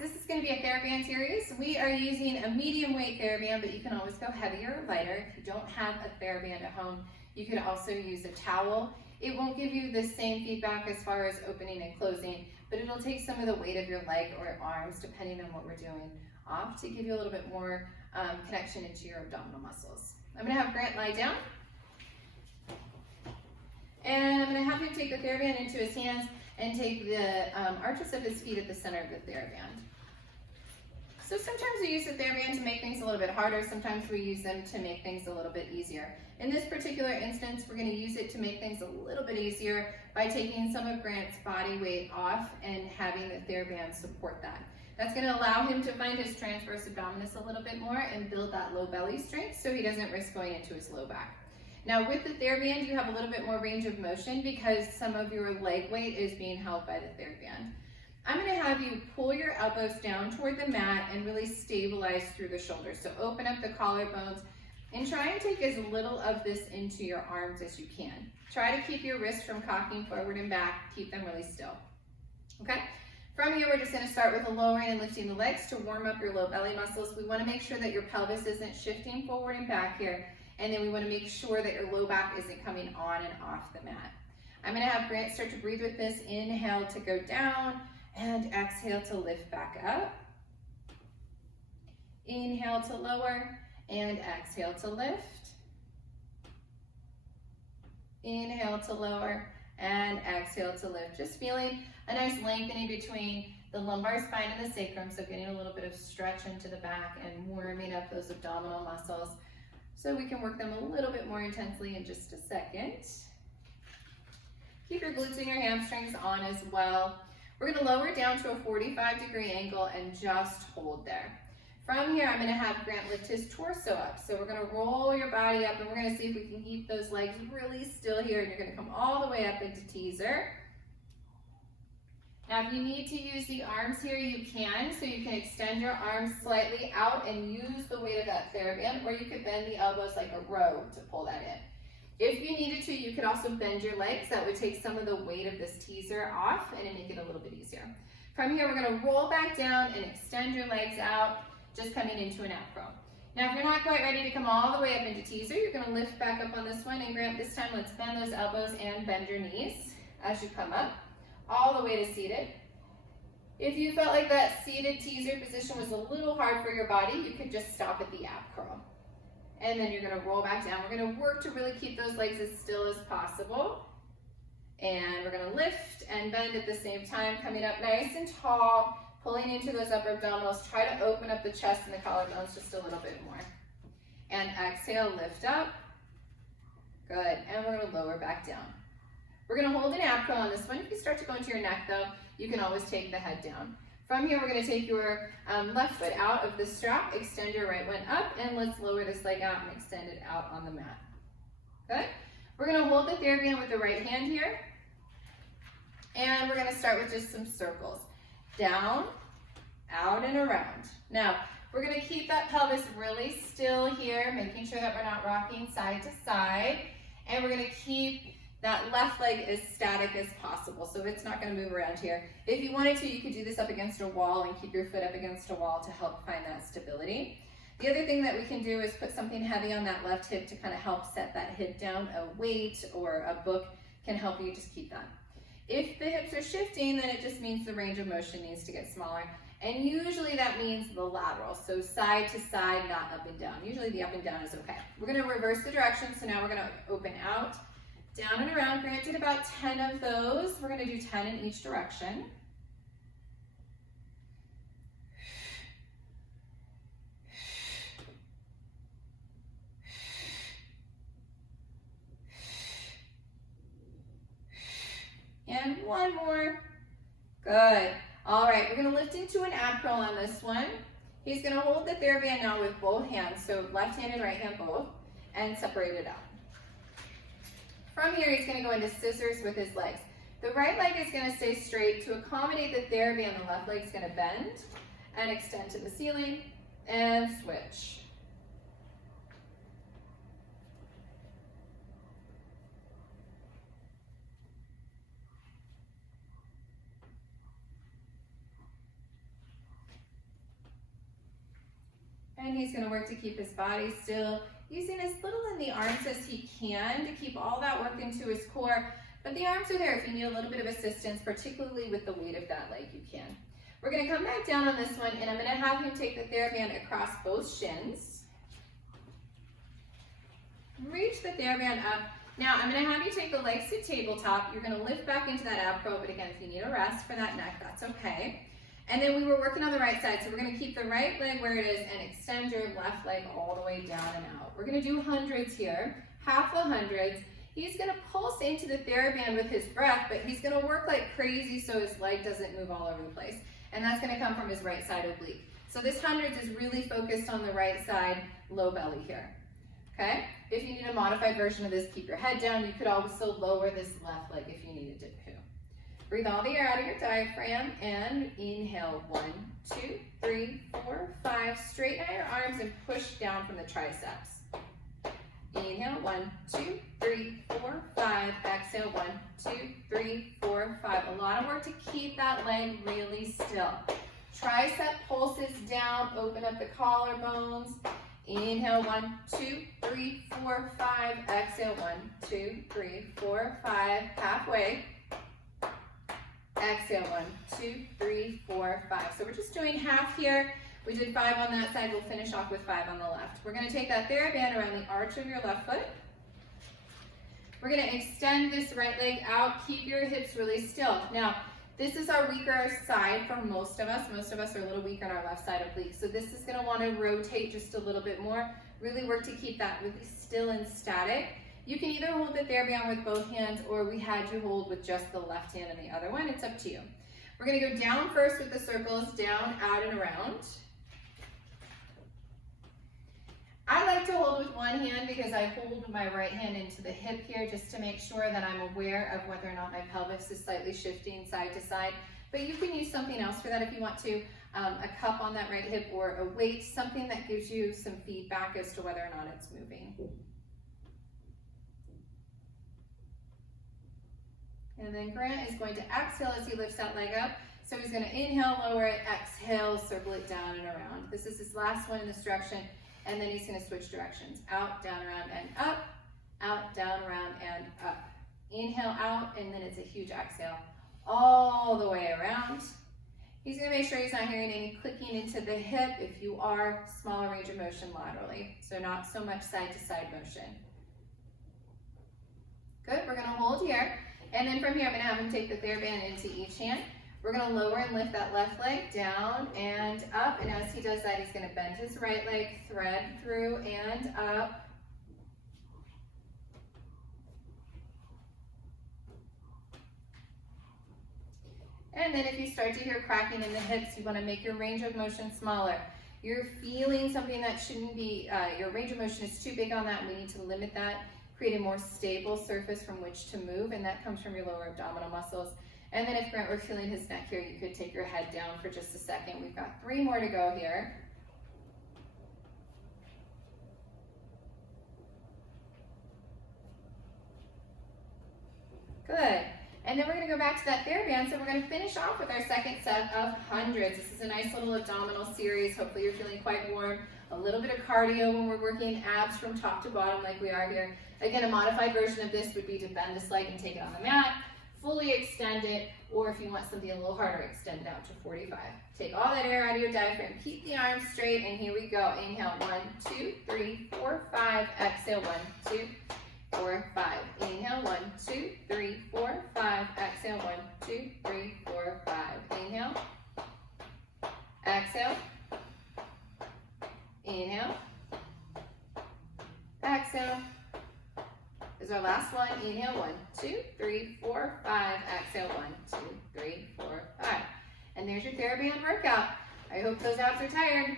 this is going to be a TheraBand series. We are using a medium weight TheraBand, but you can always go heavier or lighter. If you don't have a TheraBand at home, you can also use a towel. It won't give you the same feedback as far as opening and closing, but it'll take some of the weight of your leg or arms, depending on what we're doing, off to give you a little bit more connection into your abdominal muscles. I'm going to have Grant lie down, and I'm going to have him take the TheraBand into his hands and take the arches of his feet at the center of the TheraBand. So sometimes we use the TheraBand to make things a little bit harder, sometimes we use them to make things a little bit easier. In this particular instance, we're going to use it to make things a little bit easier by taking some of Grant's body weight off and having the TheraBand support that. That's going to allow him to find his transverse abdominis a little bit more and build that low belly strength so he doesn't risk going into his low back. Now with the TheraBand, you have a little bit more range of motion because some of your leg weight is being held by the TheraBand. I'm going to have you pull your elbows down toward the mat and really stabilize through the shoulders. So open up the collarbones and try and take as little of this into your arms as you can. Try to keep your wrists from cocking forward and back. Keep them really still. Okay? From here, we're just going to start with a lowering and lifting the legs to warm up your low belly muscles. We want to make sure that your pelvis isn't shifting forward and back here. And then we want to make sure that your low back isn't coming on and off the mat. I'm going to have Grant start to breathe with this. Inhale to go down and exhale to lift back up. Inhale to lower and exhale to lift. Inhale to lower and exhale to lift. Just feeling a nice lengthening between the lumbar spine and the sacrum, so getting a little bit of stretch into the back and warming up those abdominal muscles. So we can work them a little bit more intensely in just a second. Keep your glutes and your hamstrings on as well. We're going to lower down to a 45-degree angle and just hold there. From here, I'm going to have Grant lift his torso up. So we're going to roll your body up and we're going to see if we can keep those legs really still here. And you're going to come all the way up into teaser. Now, if you need to use the arms here, you can. So you can extend your arms slightly out and use the weight of that TheraBand, or you could bend the elbows like a row to pull that in. If you needed to, you could also bend your legs. That would take some of the weight of this teaser off and make it a little bit easier. From here, we're going to roll back down and extend your legs out, just coming into an acro. Now, if you're not quite ready to come all the way up into teaser, you're going to lift back up on this one. And Grant, this time, let's bend those elbows and bend your knees as you come up, all the way to seated. If you felt like that seated teaser position was a little hard for your body, you could just stop at the ab curl. And then you're going to roll back down. We're going to work to really keep those legs as still as possible. And we're going to lift and bend at the same time, coming up nice and tall, pulling into those upper abdominals. Try to open up the chest and the collarbones just a little bit more. And exhale, lift up. Good. And we're going to lower back down. We're going to hold an ab curl on this one. If you start to go into your neck, though, you can always take the head down. From here, we're going to take your left foot out of the strap, extend your right one up, and let's lower this leg out and extend it out on the mat. Good. We're going to hold the TheraBand with the right hand here, and we're going to start with just some circles. Down, out, and around. Now, we're going to keep that pelvis really still here, making sure that we're not rocking side to side, and we're going to keep that left leg as static as possible, so it's not going to move around here. If you wanted to, you could do this up against a wall and keep your foot up against a wall to help find that stability. The other thing that we can do is put something heavy on that left hip to kind of help set that hip down. A weight or a book can help you just keep that. If the hips are shifting, then it just means the range of motion needs to get smaller. And usually that means the lateral, so side to side, not up and down. Usually the up and down is okay. We're going to reverse the direction, so now we're going to open out, down and around. Grant did about 10 of those. We're going to do 10 in each direction. And one more. Good. All right, we're going to lift into an ab curl on this one. He's going to hold the TheraBand now with both hands, so left hand and right hand both, and separate it out. From here, he's going to go into scissors with his legs. The right leg is going to stay straight. To accommodate the TheraBand, the left leg is going to bend and extend to the ceiling and switch. And he's gonna work to keep his body still, using as little in the arms as he can to keep all that work into his core. But the arms are there if you need a little bit of assistance, particularly with the weight of that leg, you can. We're gonna come back down on this one, and I'm gonna have him take the TheraBand across both shins. Reach the TheraBand up. Now, I'm gonna have you take the legs to tabletop. You're gonna lift back into that ab curl, but again, if you need a rest for that neck, that's okay. And then we were working on the right side, so we're gonna keep the right leg where it is and extend your left leg all the way down and out. We're gonna do hundreds here, half the hundreds. He's gonna pulse into the TheraBand with his breath, but he's gonna work like crazy so his leg doesn't move all over the place. And that's gonna come from his right side oblique. So this hundreds is really focused on the right side, low belly here, okay? If you need a modified version of this, keep your head down. You could also lower this left leg if you needed to. Breathe all the air out of your diaphragm and inhale, 1, 2, 3, 4, 5. Straighten out your arms and push down from the triceps. Inhale, 1, 2, 3, 4, 5. Exhale, 1, 2, 3, 4, 5. A lot of work to keep that leg really still. Tricep pulses down, open up the collarbones. Inhale, 1, 2, 3, 4, 5. Exhale, 1, 2, 3, 4, 5. Halfway. Exhale, 1, 2, 3, 4, 5. So we're just doing half here. We did 5 on that side. We'll finish off with 5 on the left. We're going to take that TheraBand around the arch of your left foot. We're going to extend this right leg out. Keep your hips really still. Now, this is our weaker side for most of us. Most of us are a little weaker on our left side oblique. So this is going to want to rotate just a little bit more. Really work to keep that really still and static. You can either hold the TheraBand with both hands, or we had you hold with just the left hand and the other one. It's up to you. We're going to go down first with the circles, down, out, and around. I like to hold with one hand because I hold my right hand into the hip here just to make sure that I'm aware of whether or not my pelvis is slightly shifting side to side. But you can use something else for that if you want to. A cup on that right hip or a weight, something that gives you some feedback as to whether or not it's moving. And then Grant is going to exhale as he lifts that leg up. So he's going to inhale, lower it, exhale, circle it down and around. This is his last one in this direction. And then he's going to switch directions. Out, down, around, and up. Out, down, around, and up. Inhale out, and then it's a huge exhale all the way around. He's going to make sure he's not hearing any clicking into the hip. If you are, smaller range of motion laterally. So not so much side to side motion. Good. We're going to hold here. And then from here, I'm going to have him take the TheraBand into each hand. We're going to lower and lift that left leg down and up. And as he does that, he's going to bend his right leg, thread through and up. And then if you start to hear cracking in the hips, you want to make your range of motion smaller. You're feeling something that shouldn't be, your range of motion is too big on that, and we need to limit that. Create a more stable surface from which to move, and that comes from your lower abdominal muscles. And then if Grant were feeling his neck here, you could take your head down for just a second. We've got 3 more to go here. Good. And then we're going to go back to that TheraBand. So we're going to finish off with our second set of hundreds. This is a nice little abdominal series. Hopefully you're feeling quite warm. A little bit of cardio when we're working abs from top to bottom like we are here. Again, a modified version of this would be to bend this leg and take it on the mat, fully extend it, or if you want something a little harder, extend it out to 45. Take all that air out of your diaphragm, keep the arms straight, and here we go. Inhale, 1, 2, 3, 4, 5. Exhale, 1, 2, 4, 5. Inhale, 1, 2, 3, 4, 5. Exhale, 1, 2, 3, 4, 5. Inhale. Exhale. Inhale. Exhale. This is our last one. Inhale, 1, 2, 3, 4, 5. Exhale, 1, 2, 3, 4, 5. And there's your TheraBand workout. I hope those abs are tired.